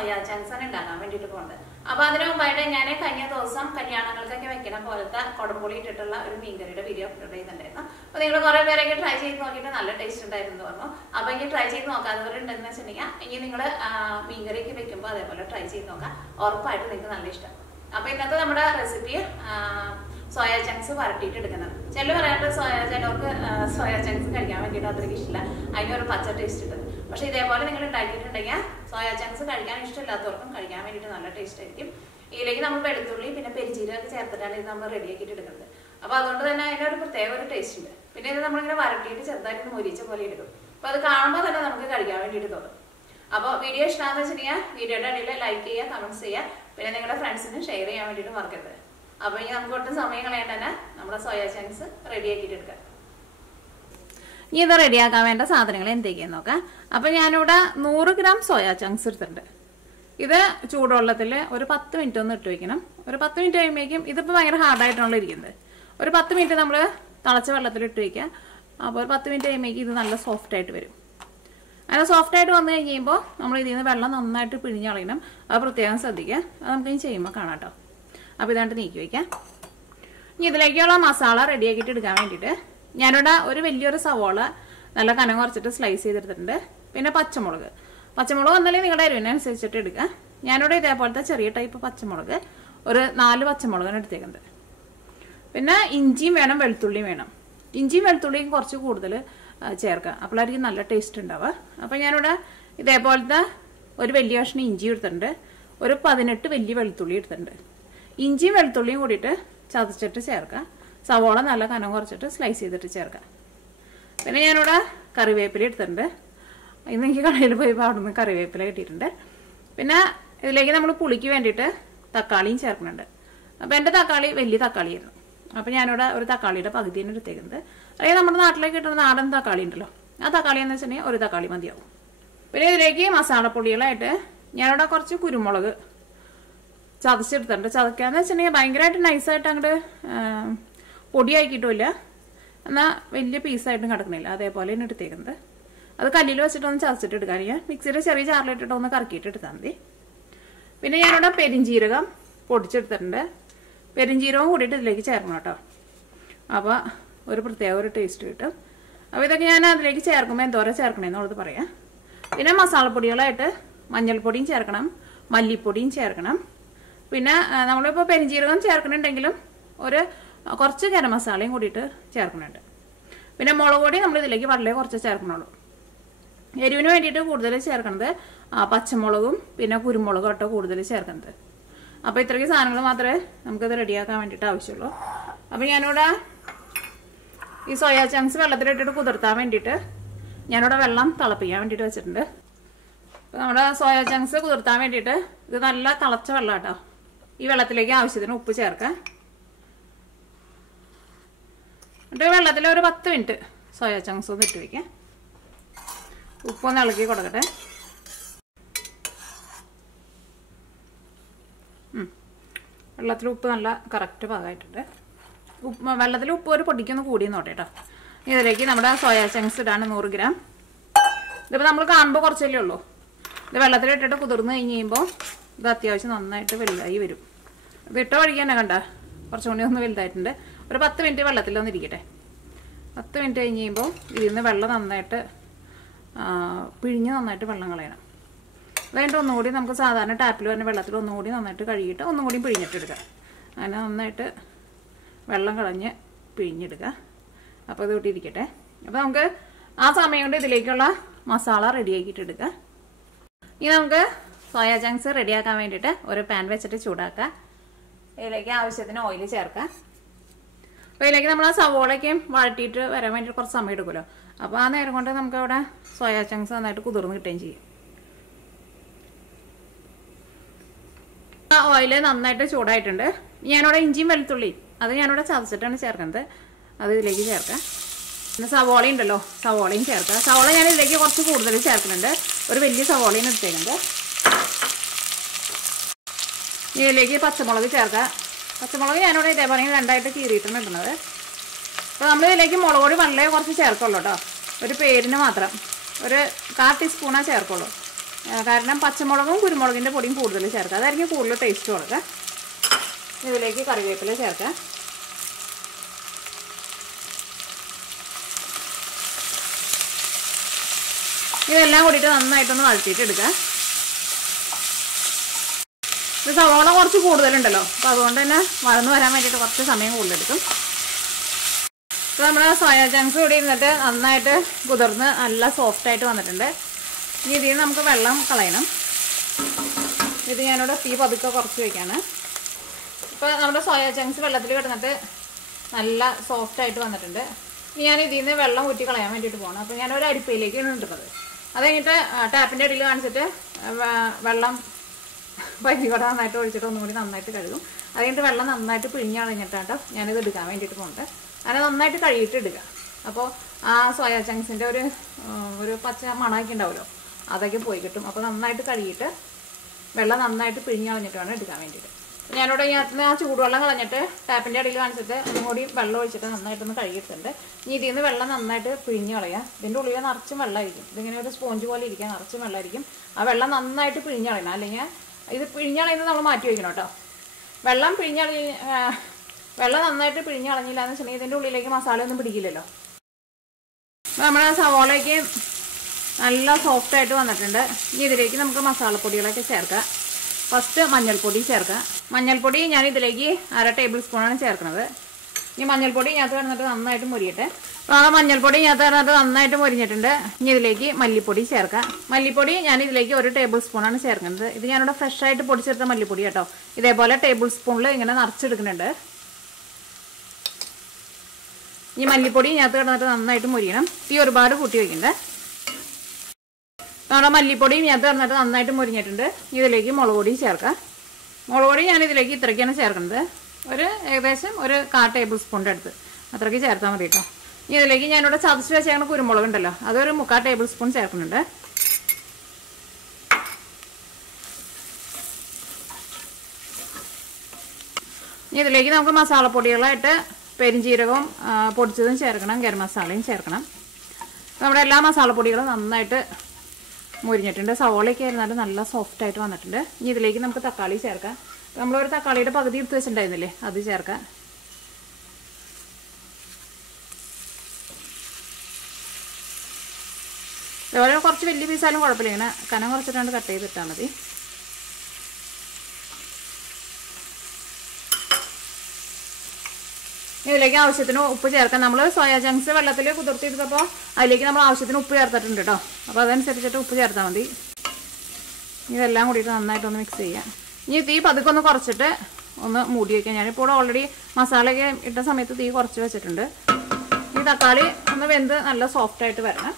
Soya chunks ആണ് ഉണ്ടാക്കാൻ വേണ്ടിയിട്ട് പോകുന്നത്. അപ്പോൾ അതിനു മുമ്പായിട്ട് ഞാൻ കഴിഞ്ഞ ദിവസം കല്യാണങ്ങൾക്കൊക്കെ വെക്കണ പോലത്തെ കുടംപുളി ഇട്ടിട്ടുള്ള ഒരു മീൻകറിയുടെ വീഡിയോ അപ്ലോഡ് ചെയ്യുന്നുണ്ടായിരുന്നു. അപ്പോൾ നിങ്ങൾ കുറേ പേരൊക്കെ ട്രൈ ചെയ്ത് നോക്കിയിട്ട് നല്ല ടേസ്റ്റ് ഉണ്ടായിരുന്നു പറഞ്ഞു. അപ്പോൾ ഇനി ട്രൈ ചെയ്ത് നോക്കാത്തവരുണ്ടെന്ന് വെച്ചിട്ടുണ്ടെങ്കിൽ ഇനി നിങ്ങൾ മീൻകറിയൊക്കെ വെക്കുമ്പോൾ അതേപോലെ ട്രൈ ചെയ്ത് നോക്കാം. ഉറപ്പായിട്ട് നിങ്ങൾക്ക് നല്ല ഇഷ്ടം. അപ്പോൾ ഇന്നത്തെ നമ്മുടെ റെസിപ്പി സോയാ ചങ്ക്സ് വരട്ടിയിട്ട് എടുക്കുന്നത്. ചില പറയാറുണ്ട് ചിലർക്ക് സോയാ ചങ്ക്സ് കഴിക്കാൻ വേണ്ടിയിട്ട് അത്രയ്ക്ക് ഇഷ്ടമില്ല, അതിനൊരു പച്ച ടേസ്റ്റ് ഉണ്ട്. പക്ഷെ ഇതേപോലെ നിങ്ങൾ ഉണ്ടാക്കിയിട്ടുണ്ടെങ്കിൽ സോയാ ചങ്ക്സ് കഴിക്കാൻ ഇഷ്ടമില്ലാത്തവർക്കും കഴിക്കാൻ വേണ്ടിയിട്ട് നല്ല ടേസ്റ്റ് ആയിരിക്കും. ഇതിലേക്ക് നമ്മൾ വെളുത്തുള്ളി പിന്നെ പെരിഞ്ചീരകമൊക്കെ ചേർത്തിട്ടാണ് ഇത് നമ്മൾ റെഡിയാക്കിയിട്ട് എടുക്കുന്നത്. അപ്പോൾ അതുകൊണ്ട് തന്നെ അതിനൊരു പ്രത്യേക ഒരു ടേസ്റ്റ് ഉണ്ട്. പിന്നെ ഇത് നമ്മളിങ്ങനെ വരട്ടിയിട്ട് ചെറുതായിട്ട് മൊരിച്ച പോലെ എടുക്കും. അപ്പോൾ അത് കാണുമ്പോൾ തന്നെ നമുക്ക് കഴിക്കാൻ വേണ്ടിയിട്ട് തോന്നും. അപ്പോൾ വീഡിയോ ഇഷ്ടമാണെന്ന് വെച്ചിട്ടുണ്ടെങ്കിൽ വീഡിയോയുടെ അടിയിൽ ലൈക്ക് ചെയ്യുക, കമൻറ്റ്സ് ചെയ്യുക, പിന്നെ നിങ്ങളുടെ ഫ്രണ്ട്സിന് ഷെയർ ചെയ്യാൻ വേണ്ടിയിട്ട് മറക്കരുത്. അപ്പോൾ ഇനി നമുക്ക് ഒട്ടും സമയം കളയാണ്ട് തന്നെ നമ്മുടെ സോയാ ചങ്ക്സ് റെഡിയാക്കിയിട്ട് എടുക്കാം. ഇനി ഇത് റെഡിയാക്കാൻ വേണ്ട സാധനങ്ങൾ എന്തൊക്കെയാന്ന് നോക്കാം. അപ്പോൾ ഞാനിവിടെ 100 ഗ്രാം സോയാ ചങ്ക്സ് എടുത്തിട്ടുണ്ട്. ഇത് ചൂടുവെള്ളത്തിൽ ഒരു 10 മിനിറ്റ് ഒന്ന് ഇട്ട് വയ്ക്കണം. ഒരു 10 മിനിറ്റ് കഴിയുമ്പോഴേക്കും ഇതിപ്പോൾ ഭയങ്കര ഹാർഡായിട്ടാണല്ലോ ഇരിക്കുന്നത്. ഒരു 10 മിനിറ്റ് നമ്മൾ തിളച്ച വെള്ളത്തിൽ ഇട്ട് വയ്ക്കുക. അപ്പോൾ ഒരു 10 മിനിറ്റ് കഴിയുമ്പോഴേക്കും ഇത് നല്ല സോഫ്റ്റായിട്ട് വരും. അങ്ങനെ സോഫ്റ്റായിട്ട് വന്നു കഴിയുമ്പോൾ നമ്മൾ ഇതിൽ നിന്ന് വെള്ളം നന്നായിട്ട് പിഴിഞ്ഞ് കളയണം. അത് പ്രത്യേകം ശ്രദ്ധിക്കുക. അത് നമുക്ക് ഇനി ചെയ്യുമ്പോൾ കാണാം കേട്ടോ. അപ്പോൾ ഇതാണ്ട് നീക്കി വയ്ക്കാം. ഇനി ഇതിലേക്കുള്ള മസാല റെഡിയാക്കിയിട്ട് എടുക്കാൻ വേണ്ടിയിട്ട് ഞാനിവിടെ ഒരു വലിയൊരു സവോള നല്ല കനം കുറച്ചിട്ട് സ്ലൈസ് ചെയ്തെടുത്തിട്ടുണ്ട്. പിന്നെ പച്ചമുളക് വന്നാലും നിങ്ങളുടെ എരിവിനനുസരിച്ചിട്ട് എടുക്കുക. ഞാനിവിടെ ഇതേപോലത്തെ ചെറിയ ടൈപ്പ് പച്ചമുളക് ഒരു 4 പച്ചമുളകാണ് എടുത്തേക്കുന്നത്. പിന്നെ ഇഞ്ചിയും വേണം, വെളുത്തുള്ളിയും വേണം. ഇഞ്ചിയും വെളുത്തുള്ളിയും കുറച്ച് കൂടുതൽ ചേർക്കുക, അപ്പോഴായിരിക്കും നല്ല ടേസ്റ്റ് ഉണ്ടാവുക. അപ്പോൾ ഞാനിവിടെ ഇതേപോലത്തെ ഒരു വലിയ കഷ്ണം ഇഞ്ചി എടുത്തിട്ടുണ്ട്. ഒരു 18 വലിയ വെളുത്തുള്ളി എടുത്തിട്ടുണ്ട്. ഇഞ്ചിയും വെളുത്തുള്ളിയും കൂടിയിട്ട് ചതച്ചിട്ട് ചേർക്കുക. സവോള നല്ല കനം കുറച്ചിട്ട് സ്ലൈസ് ചെയ്തിട്ട് ചേർക്കുക. പിന്നെ ഞാനിവിടെ കറിവേപ്പില എടുത്തിട്ടുണ്ട്. ഇന്ന് എനിക്ക് കടയിൽ പോയപ്പോൾ അവിടെ നിന്ന് കറിവേപ്പില കിട്ടിയിട്ടുണ്ട്. പിന്നെ ഇതിലേക്ക് നമ്മൾ പുളിക്ക് വേണ്ടിയിട്ട് തക്കാളിയും ചേർക്കുന്നുണ്ട്. അപ്പോൾ എൻ്റെ തക്കാളി വലിയ തക്കാളിയായിരുന്നു. അപ്പോൾ ഞാനിവിടെ ഒരു തക്കാളിയുടെ പകുതിയാണ് എടുത്തേക്കുന്നത്. അല്ലെങ്കിൽ നമ്മുടെ നാട്ടിലേക്ക് കിട്ടുന്ന നാടൻ തക്കാളി ഉണ്ടല്ലോ, ആ തക്കാളി എന്ന് വെച്ചിട്ടുണ്ടെങ്കിൽ ഒരു തക്കാളി മതിയാവും. പിന്നെ ഇതിലേക്ക് മസാലപ്പൊടികളായിട്ട് ഞാനിവിടെ കുറച്ച് കുരുമുളക് ചതച്ചെടുത്തിട്ടുണ്ട്. ചതക്കാന്ന് വെച്ചിട്ടുണ്ടെങ്കിൽ ഭയങ്കരമായിട്ട് നൈസായിട്ട് അങ്ങോട്ട് പൊടിയാക്കിയിട്ടുമില്ല, എന്നാൽ വലിയ പീസായിട്ടും കിടക്കണില്ല, അതേപോലെയാണ് എടുത്തേക്കുന്നത്. അത് കല്ലിൽ വെച്ചിട്ടൊന്ന് ചതച്ചിട്ട് എടുക്കാൻ മിക്സിയുടെ ചെറിയ ജാറിലിട്ടിട്ട് ഒന്ന് കറക്കിയിട്ട് എടുത്താൽ മതി. പിന്നെ ഞാനിവിടെ പെരിഞ്ചീരകം പൊടിച്ചെടുത്തിട്ടുണ്ട്. പെരിഞ്ചീരകം കൂടിയിട്ട് ഇതിലേക്ക് ചേർക്കണം കേട്ടോ. അപ്പോൾ ഒരു പ്രത്യേക ഒരു ടേസ്റ്റ് കിട്ടും. അപ്പോൾ ഇതൊക്കെ ഞാൻ അതിലേക്ക് ചേർക്കുമ്പോൾ എന്തോരം ചേർക്കണമെന്നുള്ളത് പറയാം. പിന്നെ മസാലപ്പൊടികളായിട്ട് മഞ്ഞൾപ്പൊടിയും ചേർക്കണം, മല്ലിപ്പൊടിയും ചേർക്കണം. പിന്നെ നമ്മളിപ്പോൾ പെരിഞ്ചീരകം ചേർക്കണുണ്ടെങ്കിലും ഒരു കുറച്ച് ഗരം മസാലയും കൂടിയിട്ട് ചേർക്കുന്നുണ്ട്. പിന്നെ മുളക് പൊടി നമ്മൾ ഇതിലേക്ക് വളരെ കുറച്ച് ചേർക്കണുള്ളൂ. എരിവിന് വേണ്ടിയിട്ട് കൂടുതൽ ചേർക്കണത് പച്ചമുളകും പിന്നെ കുരുമുളകും കേട്ടോ കൂടുതൽ ചേർക്കുന്നത്. അപ്പോൾ ഇത്രയ്ക്ക് സാധനങ്ങൾ മാത്രമേ നമുക്കിത് റെഡിയാക്കാൻ വേണ്ടിയിട്ട് ആവശ്യമുള്ളൂ. അപ്പോൾ ഞാനിവിടെ ഈ സോയാ ചങ്ക്സ് വെള്ളത്തിലിട്ടിട്ട് കുതിർത്താൻ വേണ്ടിയിട്ട് ഞാനിവിടെ വെള്ളം തിളപ്പിക്കാൻ വേണ്ടിയിട്ട് വെച്ചിട്ടുണ്ട്. അപ്പോൾ നമ്മുടെ സോയാ ചങ്ക്സ് കുതിർത്താൻ വേണ്ടിയിട്ട് ഇത് നല്ല തിളച്ച വെള്ളം കേട്ടോ. ഈ വെള്ളത്തിലേക്ക് ആവശ്യത്തിന് ഉപ്പ് ചേർക്കാം. എന്നിട്ട് വെള്ളത്തിൽ ഒരു 10 മിനിറ്റ് സോയാ ചങ്ക്സ് ഒന്ന് ഇട്ട് വയ്ക്കാം. ഉപ്പൊന്ന് ഇളക്കി കൊടുക്കട്ടെ. വെള്ളത്തിൽ ഉപ്പ് നല്ല കറക്റ്റ് പാകമായിട്ടുണ്ട്. വെള്ളത്തിൽ ഉപ്പ് ഒരു പൊടിക്കൊന്ന് കൂടിയെന്ന് നോട്ടെ കേട്ടോ. ഇതിലേക്ക് നമ്മുടെ സോയാ ചങ്ക്സ് ഇടാണ് 100 ഗ്രാം. ഇതിപ്പോൾ നമ്മൾ കാണുമ്പോൾ കുറച്ചല്ലേ ഉള്ളൂ. ഇത് വെള്ളത്തിലിട്ടിട്ട് കുതിർന്ന് കഴിഞ്ഞ് കഴിയുമ്പോൾ ഇത് അത്യാവശ്യം നന്നായിട്ട് വലുതായി വരും. ഇത് ഇട്ട വഴിക്ക് തന്നെ കണ്ട കുറച്ചും കൂടി ഒന്ന് വലുതായിട്ടുണ്ട്. ഒരു 10 മിനിറ്റ് വെള്ളത്തിലൊന്ന് ഇരിക്കട്ടെ. 10 മിനിറ്റ് കഴിഞ്ഞ് കഴിയുമ്പോൾ ഇതിൽ നിന്ന് വെള്ളം നന്നായിട്ട് പിഴിഞ്ഞ് നന്നായിട്ട് വെള്ളം കളയണം. അതുകഴിഞ്ഞിട്ട് ഒന്നുകൂടി നമുക്ക് സാധാരണ ടാപ്പിൽ വരുന്ന വെള്ളത്തിൽ ഒന്നുകൂടി നന്നായിട്ട് കഴുകിയിട്ട് ഒന്നും കൂടി പിഴിഞ്ഞിട്ടെടുക്കുക. അങ്ങനെ നന്നായിട്ട് വെള്ളം കളഞ്ഞ് പിഴിഞ്ഞെടുക്കുക. അപ്പോൾ ഇത് ഇട്ടിരിക്കട്ടെ. അപ്പോൾ നമുക്ക് ആ സമയം കൊണ്ട് ഇതിലേക്കുള്ള മസാല റെഡിയാക്കിയിട്ട് എടുക്കുക. ഇനി നമുക്ക് സോയാ ചങ്ക്സ് റെഡിയാക്കാൻ വേണ്ടിയിട്ട് ഒരു പാൻ വെച്ചിട്ട് ചൂടാക്കുക. ഇതിലേക്ക് ആവശ്യത്തിന് ഓയിൽ ചേർക്കുക. അപ്പോൾ ഇതിലേക്ക് നമ്മൾ ആ സവോളയ്ക്കും വഴറ്റിയിട്ട് വരാൻ വേണ്ടിയിട്ട് കുറച്ച് സമയം എടുക്കുമല്ലോ. അപ്പോൾ ആ നേരം കൊണ്ട് നമുക്ക് അവിടെ സോയാ ചങ്ക്സ് നന്നായിട്ട് കുതിർന്ന് കിട്ടുകയും ചെയ്യും. ഓയിൽ നന്നായിട്ട് ചൂടായിട്ടുണ്ട്. ഞാനിവിടെ ഇഞ്ചിയും വെളുത്തുള്ളി അത് ഞാനിവിടെ ചതച്ചിട്ടാണ് ചേർക്കുന്നത്. അത് ഇതിലേക്ക് ചേർക്കാം. പിന്നെ സവോള ഉണ്ടല്ലോ, സവോളയും ചേർക്കുക. സവോള ഞാൻ ഇതിലേക്ക് കുറച്ച് കൂടുതൽ ചേർക്കുന്നുണ്ട്. ഒരു വലിയ സവോളയും എടുത്തേക്കുന്നത്. ഇതിലേക്ക് പച്ചമുളക് ചേർക്കുക. പച്ചമുളക് ഞാനിവിടെ ഇതേപോലെ 2ആയിട്ട് കീറിയിട്ടാണ് ഇടുന്നത്. അപ്പോൾ നമ്മൾ ഇതിലേക്ക് മുളക് പൊടി വളരെ കുറച്ച് ചേർക്കുള്ളൂ കേട്ടോ. ഒരു പേരിന് മാത്രം ഒരു 1/4 ടീസ്പൂണേ ചേർക്കുള്ളൂ. കാരണം പച്ചമുളകും കുരുമുളകിൻ്റെ പൊടിയും കൂടുതൽ ചേർക്കുക, അതായിരിക്കും കൂടുതൽ ടേസ്റ്റ് കൊടുക്കുക. ഇതിലേക്ക് കറിവേപ്പില ചേർക്കാം. ഇതെല്ലാം കൂടിയിട്ട് നന്നായിട്ടൊന്ന് വഴറ്റിയിട്ട് എടുക്കുക. ഇത് സവോള കുറച്ച് കൂടുതലുണ്ടല്ലോ, അപ്പോൾ അതുകൊണ്ട് തന്നെ വഴന്ന് വരാൻ വേണ്ടിയിട്ട് കുറച്ച് സമയം കൂടുതലെടുക്കും. ഇപ്പോൾ നമ്മുടെ സോയാ ചങ്ക്സ് കൂടി ഇരുന്നിട്ട് നന്നായിട്ട് കുതിർന്ന് നല്ല സോഫ്റ്റായിട്ട് വന്നിട്ടുണ്ട്. ഇനി ഇതിൽ നിന്ന് നമുക്ക് വെള്ളം കളയണം. ഇത് ഞാനിവിടെ തീ പതുക്കെ കുറച്ച് വയ്ക്കാണ്. ഇപ്പോൾ നമ്മുടെ സോയാ ചങ്ക്സ് വെള്ളത്തിൽ കിടന്നിട്ട് നല്ല സോഫ്റ്റായിട്ട് വന്നിട്ടുണ്ട്. ഇനി ഞാൻ ഇതിൽ നിന്ന് വെള്ളം ഊറ്റി കളയാൻ വേണ്ടിയിട്ട് പോകണം. അപ്പോൾ ഞാനൊരു അരിപ്പയിലേക്കാണ് ഇടുന്നത്. അത് കഴിഞ്ഞിട്ട് ടാപ്പിൻ്റെ അടിയിൽ കാണിച്ചിട്ട് വെള്ളം പരിപാടി നന്നായിട്ട് ഒഴിച്ചിട്ട് ഒന്നുകൂടി നന്നായിട്ട് കഴുകും. അത് കഴിഞ്ഞിട്ട് വെള്ളം നന്നായിട്ട് പിഴിഞ്ഞ് കളഞ്ഞിട്ടാട്ടോ ഞാനിത് എടുക്കാൻ വേണ്ടിയിട്ട് പോകുന്നുണ്ട്. അങ്ങനെ നന്നായിട്ട് കഴുകിയിട്ട് എടുക്കുക. അപ്പോൾ ആ സോയാ ചങ്ക്സിൻ്റെ ഒരു പച്ച മണമൊക്കെ ഉണ്ടാവുമല്ലോ, അതൊക്കെ പോയി കിട്ടും. അപ്പോൾ നന്നായിട്ട് കഴുകിയിട്ട് വെള്ളം നന്നായിട്ട് പിഴിഞ്ഞ് കളഞ്ഞിട്ട് വേണം എടുക്കാൻ വേണ്ടിയിട്ട്. ഞാനിവിടെ ഇതിനകത്ത് ആ ചൂടുവെള്ളം കളഞ്ഞിട്ട് ടാപ്പിൻ്റെ അടിയിൽ കാണിച്ചിട്ട് ഒന്നും കൂടി വെള്ളം ഒഴിച്ചിട്ട് നന്നായിട്ടൊന്ന് കഴുകിയിട്ടുണ്ട്. ഇനി ഇതിൽ നിന്ന് വെള്ളം നന്നായിട്ട് പിഴിഞ്ഞ് കളയുക. ഇതിൻ്റെ ഉള്ളിൽ നിറച്ചും വെള്ളമായിരിക്കും. ഇതിങ്ങനെ ഒരു സ്പോഞ്ച് പോലെ ഇരിക്കുക, നിറച്ചും വെള്ളമായിരിക്കും. ആ വെള്ളം നന്നായിട്ട് പിഴിഞ്ഞ് കളയണം. അല്ലെങ്കിൽ ഇത് പിഴിഞ്ഞ് കളയുന്നത് നമ്മൾ മാറ്റി വയ്ക്കണം കേട്ടോ. വെള്ളം നന്നായിട്ട് പിഴിഞ്ഞ് കളഞ്ഞില്ല എന്ന് വെച്ചിട്ടുണ്ടെങ്കിൽ ഇതിൻ്റെ ഉള്ളിലേക്ക് മസാലയൊന്നും പിടിക്കില്ലല്ലോ. നമ്മുടെ സവോളയ്ക്ക് നല്ല സോഫ്റ്റായിട്ട് വന്നിട്ടുണ്ട്. ഇനി ഇതിലേക്ക് നമുക്ക് മസാലപ്പൊടികളൊക്കെ ചേർക്കാം. ഫസ്റ്റ് മഞ്ഞൾപ്പൊടി ചേർക്കാം. മഞ്ഞൾപ്പൊടി ഞാൻ ഇതിലേക്ക് 1/2 ടേബിൾ സ്പൂണാണ് ചേർക്കുന്നത്. ഈ മഞ്ഞൾപ്പൊടി ഇതിനകത്ത് കിടന്നിട്ട് നന്നായിട്ട് മുരിയട്ടെ. അപ്പോൾ ആ മഞ്ഞൾപ്പൊടി ഇതിനകത്ത് കിടന്നിട്ട് നന്നായിട്ട് മുരിഞ്ഞിട്ടുണ്ട്. ഇനി ഇതിലേക്ക് മല്ലിപ്പൊടി ചേർക്കാം. മല്ലിപ്പൊടി ഞാൻ ഇതിലേക്ക് 1 ടേബിൾ സ്പൂണാണ് ചേർക്കുന്നത്. ഇത് ഞാനിവിടെ ഫ്രഷായിട്ട് പൊടിച്ചെടുത്ത മല്ലിപ്പൊടി കേട്ടോ. ഇതേപോലെ ടേബിൾ സ്പൂണിൽ ഇങ്ങനെ നിറച്ചെടുക്കുന്നുണ്ട്. ഈ മല്ലിപ്പൊടി ഇതിനകത്ത് കിടന്നിട്ട് നന്നായിട്ട് മുരിയണം. തീ ഒരുപാട് കൂട്ടി വയ്ക്കണ്ടേ. നമ്മുടെ മല്ലിപ്പൊടി ഇതിനകത്ത് കിടന്നിട്ട് നന്നായിട്ട് മുരിഞ്ഞിട്ടുണ്ട്. ഇതിലേക്ക് മുളക് പൊടി ചേർക്കാം. മുളക് പൊടി ഞാൻ ഇതിലേക്ക് ഇത്രയ്ക്കാണ് ചേർക്കുന്നത്. ഏകദേശം 1/4 ടേബിൾ സ്പൂണിൻ്റെ അടുത്ത് അത്രയ്ക്ക് ചേർത്താൽ മതി കേട്ടോ. ഇനി ഇതിലേക്ക് ഞാനിവിടെ ചതച്ച് വെച്ചേക്കുന്ന കുരുമുളക് ഉണ്ടല്ലോ, അതൊരു 3/4 ടേബിൾ സ്പൂൺ ചേർക്കുന്നുണ്ട്. ഇനി ഇതിലേക്ക് നമുക്ക് മസാലപ്പൊടികളായിട്ട് പെരിഞ്ചീരകവും പൊടിച്ചതും ചേർക്കണം, ഗരം മസാലയും ചേർക്കണം. നമ്മുടെ എല്ലാ മസാലപ്പൊടികളും നന്നായിട്ട് മുരിഞ്ഞിട്ടുണ്ട്. സവോളയൊക്കെ ആയിരുന്നാലും നല്ല സോഫ്റ്റായിട്ട് വന്നിട്ടുണ്ട്. ഇനി ഇതിലേക്ക് നമുക്ക് തക്കാളി ചേർക്കാം. നമ്മളൊരു തക്കാളിയുടെ പകുതി എടുത്ത് വെച്ചിട്ടുണ്ടായിരുന്നില്ലേ, അത് ചേർക്കാം. അതുപോലെ കുറച്ച് വലിയ പീസായാലും കുഴപ്പമില്ല, ഇങ്ങനെ കനം കുറച്ചിട്ടാണ് കട്ട് ചെയ്തിട്ടാൽ മതി. ഇതിലേക്ക് ആവശ്യത്തിന് ഉപ്പ് ചേർക്കാം. നമ്മൾ സോയാ ചങ്ക്സ് വെള്ളത്തിൽ കുതിർത്തിയെടുത്തപ്പോൾ അതിലേക്ക് നമ്മൾ ആവശ്യത്തിന് ഉപ്പ് ചേർത്തിട്ടുണ്ട് കേട്ടോ. അപ്പോൾ അതനുസരിച്ചിട്ട് ഉപ്പ് ചേർത്താൽ മതി. ഇതെല്ലാം കൂടിയിട്ട് നന്നായിട്ടൊന്ന് മിക്സ് ചെയ്യാം. ഇനി തീ പതുക്കെ ഒന്ന് കുറച്ചിട്ട് ഒന്ന് മൂടി വയ്ക്കാം. ഞാനിപ്പോൾ ഓൾറെഡി മസാലയൊക്കെ ഇട്ട സമയത്ത് തീ കുറച്ച് വെച്ചിട്ടുണ്ട്. ഈ തക്കാളി ഒന്ന് വെന്ത് നല്ല സോഫ്റ്റായിട്ട് വരണം.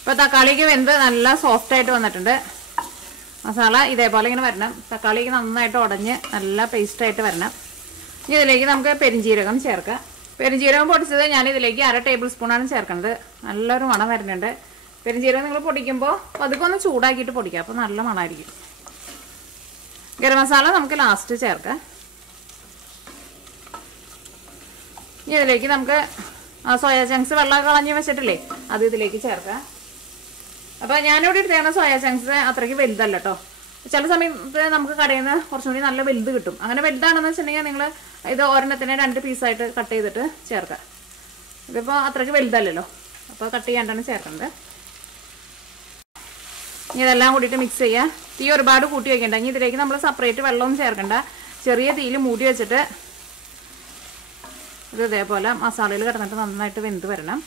ഇപ്പോൾ തക്കാളിക്ക് വെന്ത് നല്ല സോഫ്റ്റായിട്ട് വന്നിട്ടുണ്ട്. മസാല ഇതേപോലെ ഇങ്ങനെ വരണം. തക്കാളിക്ക് നന്നായിട്ട് ഉടഞ്ഞ് നല്ല പേസ്റ്റായിട്ട് വരണം. ഇനി ഇതിലേക്ക് നമുക്ക് പെരിഞ്ചീരകം ചേർക്കാം. പെരിഞ്ചീരകം പൊടിച്ചത് ഞാൻ ഇതിലേക്ക് 1/2 ടേബിൾ സ്പൂണാണ് ചേർക്കുന്നത്. നല്ലൊരു മണം വരുന്നുണ്ട്. പെരിഞ്ചീരകം നിങ്ങൾ പൊടിക്കുമ്പോൾ പതുക്കെ ഒന്ന് ചൂടാക്കിയിട്ട് പൊടിക്കുക, അപ്പോൾ നല്ല മണമായിരിക്കും. ഗരം മസാല നമുക്ക് ലാസ്റ്റ് ചേർക്കാം. ഇനി ഇതിലേക്ക് നമുക്ക് സോയാ ചങ്ക്സ് വെള്ളം കളഞ്ഞ് വെച്ചിട്ടില്ലേ, അത് ഇതിലേക്ക് ചേർക്കാം. അപ്പോൾ ഞാനിവിടെ എടുത്തേക്കുന്ന സോയാ ചങ്ക്സ് അത്രയ്ക്ക് വലുതല്ല കേട്ടോ. ചില സമയത്ത് നമുക്ക് കടയിൽ നിന്ന് കുറച്ചും കൂടി നല്ല വലുത് കിട്ടും. അങ്ങനെ വലുതാണെന്ന് വെച്ചിട്ടുണ്ടെങ്കിൽ നിങ്ങൾ ഇത് ഒരെണ്ണത്തിനെ 2 പീസായിട്ട് കട്ട് ചെയ്തിട്ട് ചേർക്കാം. ഇതിപ്പോൾ അത്രയ്ക്ക് വലുതല്ലല്ലോ, അപ്പോൾ കട്ട് ചെയ്യാണ്ടാണ് ചേർക്കുന്നത്. ഇനി ഇതെല്ലാം കൂടിയിട്ട് മിക്സ് ചെയ്യുക. തീ ഒരുപാട് കൂട്ടി വയ്ക്കണ്ട. ഇനി ഇതിലേക്ക് നമ്മൾ സെപ്പറേറ്റ് വെള്ളമൊന്നും ചേർക്കണ്ട. ചെറിയ തീയിൽ മൂടി വെച്ചിട്ട് ഇത് ഇതേപോലെ മസാലയിൽ കിടന്നിട്ട് നന്നായിട്ട് വെന്ത് വരണം.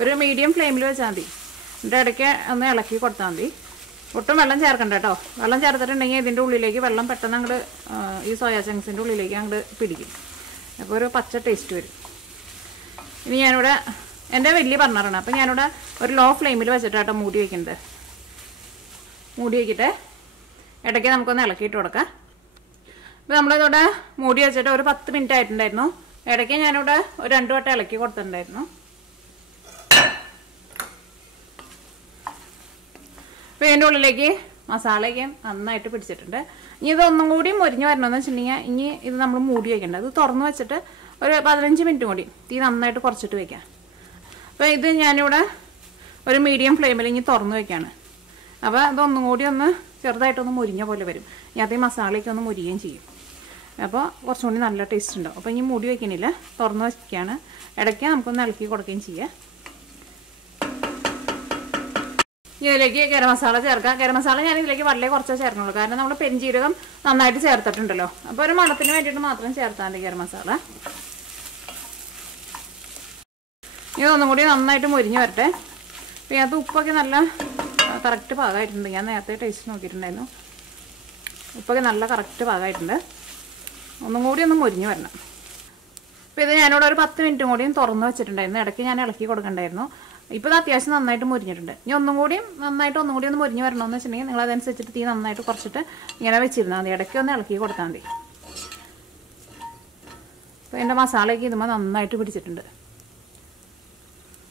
ഒരു മീഡിയം ഫ്ലെയിമിൽ വെച്ചാൽ മതി. ഇതിൻ്റെ ഇടയ്ക്ക് ഒന്ന് ഇളക്കി കൊടുത്താൽ മതി. ഒട്ടും വെള്ളം ചേർക്കണ്ട കേട്ടോ. വെള്ളം ചേർത്തിട്ടുണ്ടെങ്കിൽ ഇതിൻ്റെ ഉള്ളിലേക്ക് വെള്ളം പെട്ടെന്ന് അങ്ങോട്ട് ഈ സോയാ ചങ്ക്സിൻ്റെ ഉള്ളിലേക്ക് അങ്ങോട്ട് പിടിക്കും. അപ്പോൾ ഒരു പച്ച ടേസ്റ്റ് വരും. ഇനി ഞാനിവിടെ എൻ്റെ വലിയ ബർണറാണ്, അപ്പോൾ ഞാനിവിടെ ഒരു ലോ ഫ്ലെയിമിൽ വെച്ചിട്ടാട്ടോ മൂടി വയ്ക്കുന്നത്. മൂടി വയ്ക്കിട്ട് ഇടയ്ക്ക് നമുക്കൊന്ന് ഇളക്കിയിട്ട് കൊടുക്കാം. അപ്പോൾ നമ്മളിതോടെ മൂടി വെച്ചിട്ട് ഒരു 10 മിനിറ്റ് ആയിട്ടുണ്ടായിരുന്നു. ഇടയ്ക്ക് ഞാനിവിടെ ഒരു 2 വട്ടം ഇളക്കി കൊടുത്തിട്ടുണ്ടായിരുന്നു. അപ്പോൾ ഇതിൻ്റെ ഉള്ളിലേക്ക് മസാലയ്ക്ക് നന്നായിട്ട് പിടിച്ചിട്ടുണ്ട്. ഇനി ഇതൊന്നും കൂടി മൊരിഞ്ഞ് വരണമെന്ന് വെച്ചിട്ടുണ്ടെങ്കിൽ ഇനി ഇത് നമ്മൾ മൂടി വയ്ക്കേണ്ടത്. ഇത് തുറന്ന് വെച്ചിട്ട് ഒരു 15 മിനിറ്റ് കൂടി തീ നന്നായിട്ട് കുറച്ചിട്ട് വെക്കാം. അപ്പോൾ ഇത് ഞാനിവിടെ ഒരു മീഡിയം ഫ്ലെയിമിൽ ഇനി തുറന്ന് വെക്കുകയാണ്. അപ്പോൾ അതൊന്നും കൂടി ഒന്ന് ചെറുതായിട്ടൊന്ന് മുരിഞ്ഞ പോലെ വരും. ഇനി അത് ഈ മസാലയ്ക്ക് ഒന്ന് മുരിയുകയും ചെയ്യും. അപ്പോൾ കുറച്ചും കൂടി നല്ല ടേസ്റ്റ് ഉണ്ടാവും. അപ്പോൾ ഇനി മൂടി വയ്ക്കണില്ല, തുറന്ന് വയ്ക്കുകയാണ്. ഇടയ്ക്ക് നമുക്കൊന്ന് ഇളക്കി കൊടുക്കുകയും ചെയ്യാം. ഇതിലേക്ക് ഗരം മസാല ചേർക്കാം. ഗരം മസാല ഞാൻ ഇതിലേക്ക് വളരെ കുറച്ചേ ചേർക്കുള്ളൂ, കാരണം നമ്മൾ പെരുംജീരകം നന്നായിട്ട് ചേർത്തിട്ടുണ്ടല്ലോ. അപ്പോൾ ഒരു മണത്തിന് വേണ്ടിയിട്ട് മാത്രം ചേർത്താൽ മതി ഗരം മസാല. ഇതൊന്നും കൂടി നന്നായിട്ട് മുരിഞ്ഞ് വരട്ടെ. അപ്പോൾ അത് ഉപ്പൊക്കെ നല്ല കറക്റ്റ് പാകമായിട്ടുണ്ട്. ഞാൻ നേരത്തെ ടേസ്റ്റ് നോക്കിയിട്ടുണ്ടായിരുന്നു. ഉപ്പൊക്കെ നല്ല കറക്റ്റ് പാകമായിട്ടുണ്ട്. ഒന്നും കൂടി ഒന്ന് മുരിഞ്ഞ് വരണം. അപ്പോൾ ഇത് ഞാനിവിടെ ഒരു 10 മിനിറ്റും കൂടിയും തുറന്ന് വെച്ചിട്ടുണ്ടായിരുന്നു. ഇടയ്ക്ക് ഞാൻ ഇളക്കി കൊടുക്കണ്ടായിരുന്നു. ഇപ്പോൾ ഇത് അത്യാവശ്യം നന്നായിട്ട് മുരിഞ്ഞിട്ടുണ്ട്. ഇനി ഒന്നും കൂടി ഒന്ന് മുരിഞ്ഞ് വരണമെന്ന് വെച്ചിട്ടുണ്ടെങ്കിൽ നിങ്ങൾ അതനുസരിച്ചിട്ട് തീ നന്നായിട്ട് കുറച്ചിട്ട് ഇങ്ങനെ വെച്ചിരുന്നാൽ മതി. ഇടയ്ക്ക് ഒന്ന് ഇളക്കി കൊടുത്താൽ മതി. അപ്പോൾ എൻ്റെ മസാലയൊക്കെ ഇതുമ്പോൾ നന്നായിട്ട് പിടിച്ചിട്ടുണ്ട്.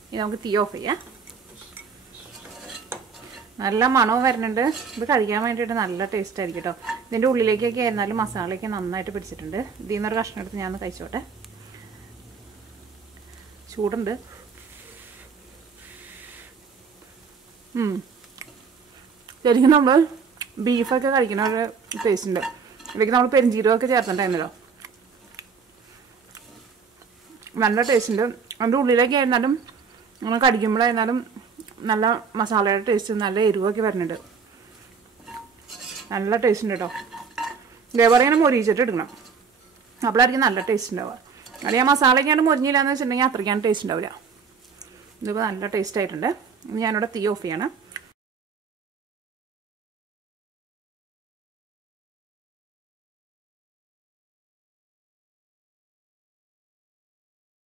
ഇനി നമുക്ക് തീ ഓഫ് ചെയ്യാം. നല്ല മണവും വരുന്നുണ്ട്. ഇത് കഴിക്കാൻ വേണ്ടിയിട്ട് നല്ല ടേസ്റ്റ് ആയിരിക്കും കേട്ടോ. ഇതിൻ്റെ ഉള്ളിലേക്കൊക്കെ ആയിരുന്നാലും മസാലയൊക്കെ നന്നായിട്ട് പിടിച്ചിട്ടുണ്ട്. ഇതിൽ നിന്നൊരു കഷ്ണം എടുത്ത് ഞാൻ കഴിച്ചോട്ടെ. ചൂടുണ്ട്. ശരിക്കും നമ്മൾ ബീഫൊക്കെ കഴിക്കുന്ന ഒരു ടേസ്റ്റ് ഉണ്ട്. ഇതിലേക്ക് നമ്മൾ പെരുംജീരകമൊക്കെ ചേർത്തിട്ടുണ്ടായിരുന്നല്ലോ. നല്ല ടേസ്റ്റ് ഉണ്ട്. അതിൻ്റെ ഉള്ളിലേക്ക് ആയിരുന്നാലും നമ്മൾ കടിക്കുമ്പോഴായിരുന്നാലും നല്ല മസാലയുടെ ടേസ്റ്റ്, നല്ല എരിവൊക്കെ വരുന്നുണ്ട്. നല്ല ടേസ്റ്റ് ഉണ്ട് കേട്ടോ. ഇതേപോലെ ഇങ്ങനെ മൊരിച്ചിട്ട് എടുക്കണം, അപ്പോഴായിരിക്കും നല്ല ടേസ്റ്റ് ഉണ്ടാവുക. അല്ലെങ്കിൽ ആ മസാലയ്ക്കാണ്ട് മൊരിഞ്ഞില്ല എന്ന് വെച്ചിട്ടുണ്ടെങ്കിൽ അത്രയ്ക്കാണ് ടേസ്റ്റ് ഉണ്ടാവില്ല. ഇതിപ്പോൾ നല്ല ടേസ്റ്റ് ആയിട്ടുണ്ട്. ഞാനിവിടെ തീ ഓഫ് ചെയ്യണം.